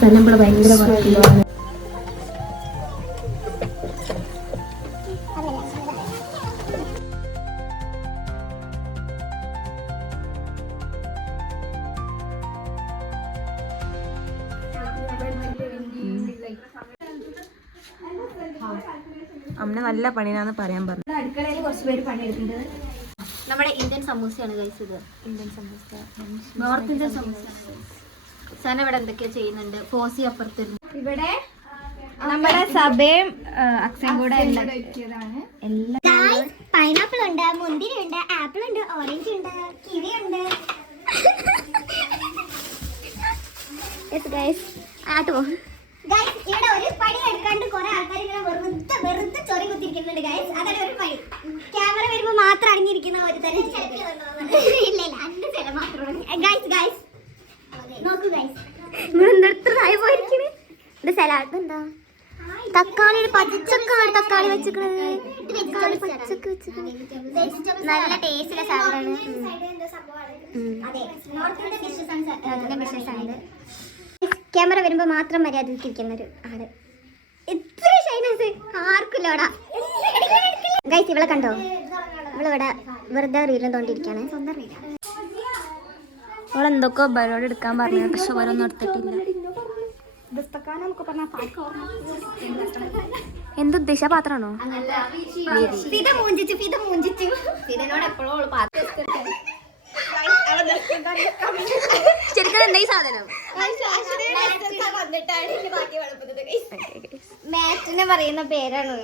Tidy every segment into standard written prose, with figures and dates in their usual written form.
സനമ്പള ഭയങ്കര വർക്കുകളാണ്. അമ്മ നല്ല പണിയാന്ന് പറയാൻ പറഞ്ഞു. അടുക്കളയിൽ കുറച്ച് പേര് പണിയെടുക്കുന്നത്. നമ്മുടെ ഇന്ത്യൻ സമൂസയാണ് ഗൈസ്. ഇത് ഇന്ത്യൻ സമൂസ, നോർത്ത് ഇന്ത്യൻ സമൂസ. സന ഇവിടെ എന്തൊക്കെയാ ചെയ്യുന്നുണ്ട്. ഫോസി അപ്പുറത്ത്. ഇവിടെ നമ്മുടെ സഭയും അക്സയും കൂടെ എല്ലാം പൈനാപ്പിൾ ഉണ്ട്, മുന്തിരി ഉണ്ട്, ആപ്പിൾ ഉണ്ട്, ഓറഞ്ച് ഉണ്ട്, കിവി ഉണ്ട്. ഇവിടെ ഒരു പണി എടുക്കാണ്ട് കുറെ ആൾക്കാർ ഇങ്ങനെ വെറുതെ ചൊറി കുത്തിരിക്കുന്നുണ്ട് ഗൈസ്. അതാണ് ഒരു പണി. ക്യാമറ വരുമ്പോ മാത്രം അടങ്ങിയിരിക്കുന്ന ഒരു തരം ഇല്ല ഗൈസ്. ഗൈസ് നോക്കൂ ഗൈസ്, നിങ്ങളെന്തെടുത്തായി പോയിരിക്കണേ. ഇത് സലാഡ് എന്താ? തക്കാളി പച്ചക്കാണ് തക്കാളി വെച്ചിക്കണത്. പച്ചക്ക് വെച്ചിക്കണത് നല്ല ടേസ്റ്റിലെ സാധനമാണ്. ക്യാമറ വരുമ്പോ മാത്രം മര്യാദയ്ക്കിരിക്കുന്ന ഒരു ആള്. ഇത്ര ഷൈനസ് ആർക്കില്ലോടാ ഗൈസ്. ഇവളെ കണ്ടോ? ഇവളിവിടെ വെറുതെ റീലും തോണ്ടിരിക്കാണ്. അവളെന്തൊക്കെ പരിപാടി എടുക്കാൻ പറഞ്ഞു, പക്ഷെ ഓരോന്നും എടുത്തിട്ടില്ല. എന്തുദ്ദേശ പാത്രമാണോ? ശരിക്കും എന്താ ഈ സാധനം? മാറ്റിനെ പറയുന്ന പേരാണ്.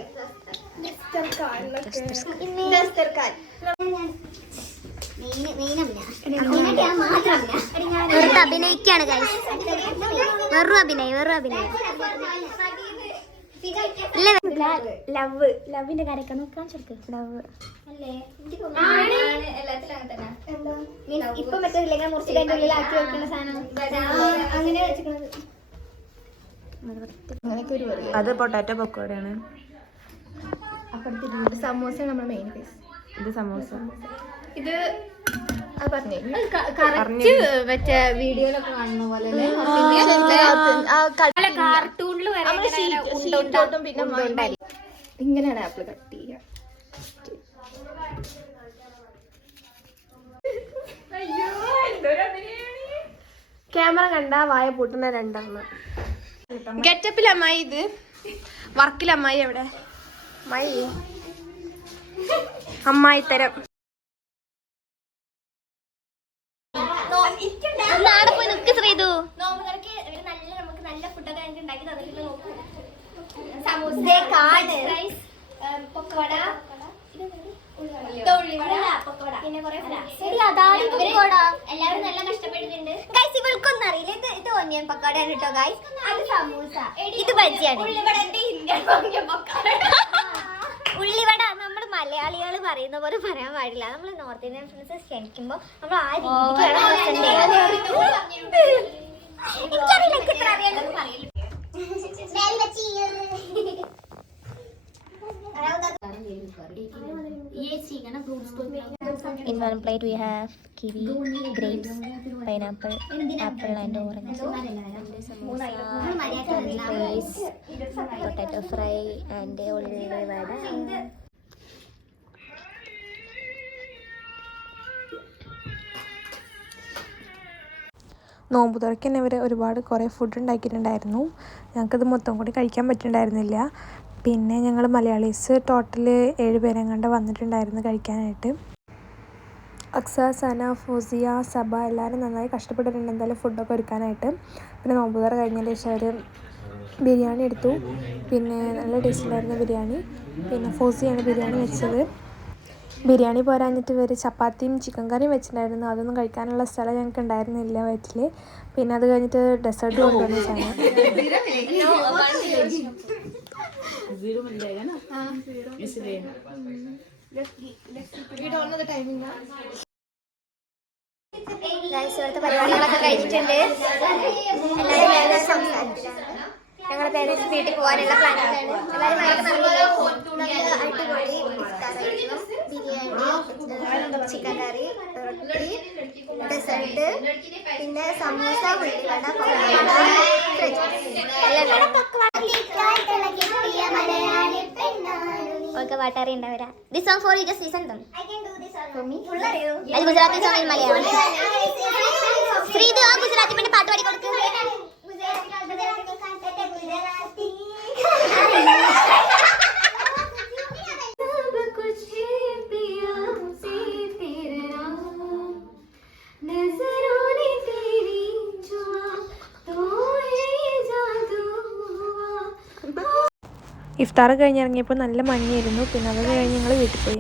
വെറുതെ അഭിനയിക്കാണ് ഗൈസ്. വെറും അഭിനയം. ലവിന്റെ കാര്യമൊക്കെ നോക്കാൻ ചെറുക്ക്. ലവ് ഇപ്പൊ മറ്റേ മുറിച്ചിട്ട് അതിന്റെ ഉള്ളിലാക്കി വെക്കുന്ന സാധനം അങ്ങനെ വെച്ചിരിക്കുന്നത്. അത് പൊട്ടാറ്റോ പക്കോടയാണ്. സമോസ നമ്മുടെ മെയിൻ പീസ്. ഇത് സമോസ. ഇത് മറ്റേ വീഡിയോയിലൊക്കെ കാണുന്ന പോലെ കാർട്ടൂണിൽ പിന്നെ ഇങ്ങനെയാണ് ആപ്പിൾ കട്ട് ചെയ്യുക. ക്യാമറ കണ്ട വായ പൊട്ടുന്ന രണ്ടെണ്ണം. ഗെറ്റപ്പിൽ അമ്മായി, ഇത് വർക്കിൽ അമ്മായി. എവിടെ അമ്മായി തരം? നല്ല ഫുഡൊക്കെ ഉണ്ടാക്കി തന്നിട്ടുണ്ട്. എല്ലാവരും നല്ല കഷ്ടപ്പെട്ടിട്ടുണ്ട്. ഗൈസ് ഇവൾക്കൊന്നും അറിയില്ല. ഇത് ഓനിയൻ പക്കോടയാണ് കേട്ടോ ഗൈസ്. അത് സമൂസ. ഇത് ബജിയാണ്. ഉള്ളിവട നമ്മൾ മലയാളികൾ പറയുന്ന പോലെ പറയാൻ പാടില്ല. നമ്മൾ നോർത്ത് ഇന്ത്യൻ ഫ്രണ്ട്സ് ക്ഷണിക്കുമ്പോ നമ്മൾ ആ രീതിക്കാണ്. എനിക്കറിയില്ല, എനിക്ക് ഇത്ര അറിയാമെന്ന് പറയില്ല. In one plate we have kiwi, grapes, pineapple, apple and orange, rice, potato fry and ullivada. നോമ്പ് തുറക്കാൻ ഇവർ ഒരുപാട് കുറേ ഫുഡ് ഉണ്ടാക്കിയിട്ടുണ്ടായിരുന്നു. ഞങ്ങൾക്കത് മൊത്തം കൂടി കഴിക്കാൻ പറ്റുന്നുണ്ടായിരുന്നില്ല. പിന്നെ ഞങ്ങൾ മലയാളീസ് ടോട്ടൽ 7 പേരെങ്ങാണ്ട് വന്നിട്ടുണ്ടായിരുന്നു കഴിക്കാനായിട്ട്. അക്സ, സന, ഫോസിയ, സബ എല്ലാവരും നന്നായി കഷ്ടപ്പെട്ടിട്ടുണ്ട് എന്തായാലും ഫുഡൊക്കെ ഒരുക്കാനായിട്ട്. പിന്നെ നോമ്പ് തുറ കഴിഞ്ഞതിന് ശേഷം അവർ ബിരിയാണി എടുത്തു. പിന്നെ നല്ല ടേസ്റ്റുണ്ടായിരുന്നു ബിരിയാണി. പിന്നെ ഫോസിയാണ് ബിരിയാണി വെച്ചത്. ബിരിയാണി പോരാഞ്ഞിട്ട് ഇവർ ചപ്പാത്തിയും ചിക്കൻ കറിയും വെച്ചിട്ടുണ്ടായിരുന്നു. അതൊന്നും കഴിക്കാനുള്ള സ്ഥലം ഞങ്ങൾക്ക് ഉണ്ടായിരുന്നില്ല വയറ്റിൽ. പിന്നെ അത് കഴിഞ്ഞിട്ട് ഡെസേർട്ട് കൊണ്ടുവന്ന സാധനം. പരിപാടികളൊക്കെ കഴിഞ്ഞിട്ടുണ്ട്. ഞങ്ങളുടെ പേരൻസ് വീട്ടിൽ പോകാനുള്ള പ്ലാനാണ്. എല്ലാവരും അടിപൊളി ബിരിയാണി ചിക്കൻ കറി, റൊട്ടി, ഡെസേർട്ട്, പിന്നെ സമൂസ, ഉള്ളിവട, പക്കവട, ഓക്കെ പാട്ടറി ഉണ്ടാവരാ. This song for you, just listen them. For me? അത് ഗുജറാത്തി സോങ് ഇൻ മലയാളം. ശ്രീതു ആ ഗുജറാത്തി പിന്നെ പാട്ട് പാടി കൊടുക്ക്. ഇഫ്താർ കഴിഞ്ഞിറങ്ങിയപ്പോൾ നല്ല മഞ്ഞായിരുന്നു. പിന്നെ അത് കഴിഞ്ഞ് ഞങ്ങൾ വീട്ടിൽ പോയി.